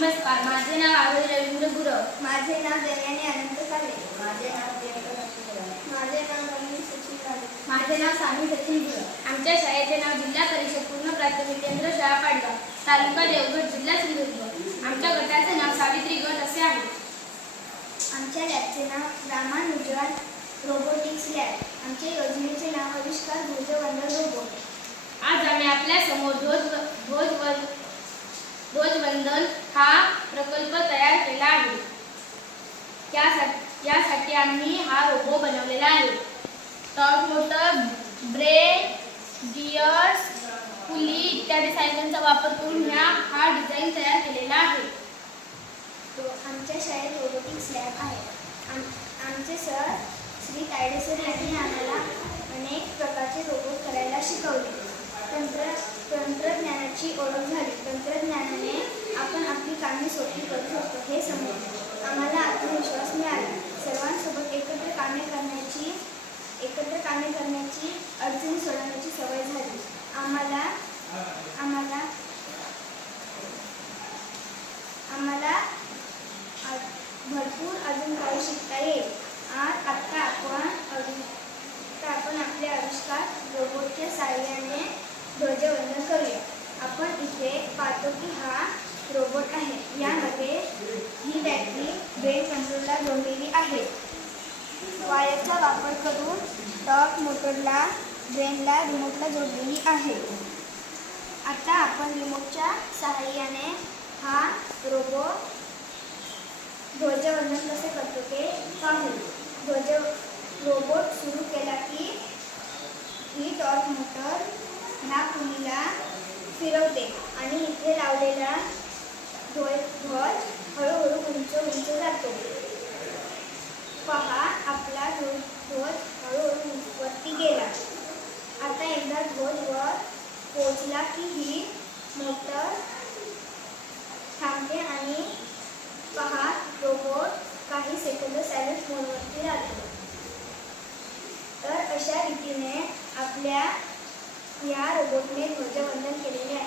माझे नाव देवयानी अनंत काले माझे नाव प्रियंका सचिन माझे नाव रमेश सचिन काले माझे नाव सामी सचिन दिवे आमच्या शाळेचे नाव जिल्हा परिषद पूर्ण प्राथमिक केंद्र शाळा पाडगाव तालुका देवगड जिल्हा सिंधुदुर्ग. आमच्या गटाचे नाव सावित्री गट असे आहे. आमच्या लॅबचे नाव रामानुजन रोबोटिक्स लॅब. आमच्या योजनेचे नाव आविष्कार ध्वजवंदन रोबोट. आज आम्ही आपल्यासमोर ध्वज ध्वजवन ध्वजवंदन हा प्रकल्प तयार केला आहे. त्यासाठी यासाठी आम्ही हा रोबो बनवलेला आहे. Top motor brake gears pulley इत्यादी साहित्यांचा वापर करून ह्या हा डिझाईन तयार केलेला आहे. तो आमच्या शाळेत रोबोटिक्स लॅब आहे. आम आमचे सर श्री तायडे सर यांनी आम्हाला अनेक प्रकारचे रोबोट करायला शिकवले. तंत्र तंत्रज्ञानाची ओळख झाली. तंत्रज्ञानाने आपण आपली कामे सोपी करू शकतो हे समजले. आम्हाला आत्मविश्वास मिळाला. सर्वांसोबत एकत्र कामे करण्याची एकत्र कामे करण्याची अडचणी सोडवण्याची सवय झाली. आम्हाला आम्हाला आ- भरपूर अजून काही शिकता येईल आज आत्ता आपण अजून आता आपण आपले आविष्कार रोबोटच्या साहाय्याने ध्वजवंदन करूया आपण इथे पाहतो की हा रोबोट आहे. यामध्ये ही बॅटरी ब्रेन कंट्रोलला जोडलेली आहे. वायरचा वापर करून टॉप मोटरला ब्रेनला रिमोटला जोडलेली आहे. आता आपण रिमोटच्या सहाय्याने हा रोबो ध्वजवंदन कसे करतो ते पाहू. ध्वज रोबोट सुरू केला की ही टॉर्क मोटर ह्या कुणीला फिरवते. आणि इथे लावलेला ध्वज ध्वज हळूहळू उंच उंच जातो. पहा आपला ध्वज ध्वज हळूहळू वरती गेला. आता एकदा ध्वज वर पोचला की ही मोटर थांबते आणि पहा रोबोट काही सेकंद सायलेंट मोडवरती राहतो. तर अशा रीतीने आपल्या या रोबोटने ध्वजवंदन केलेले आहे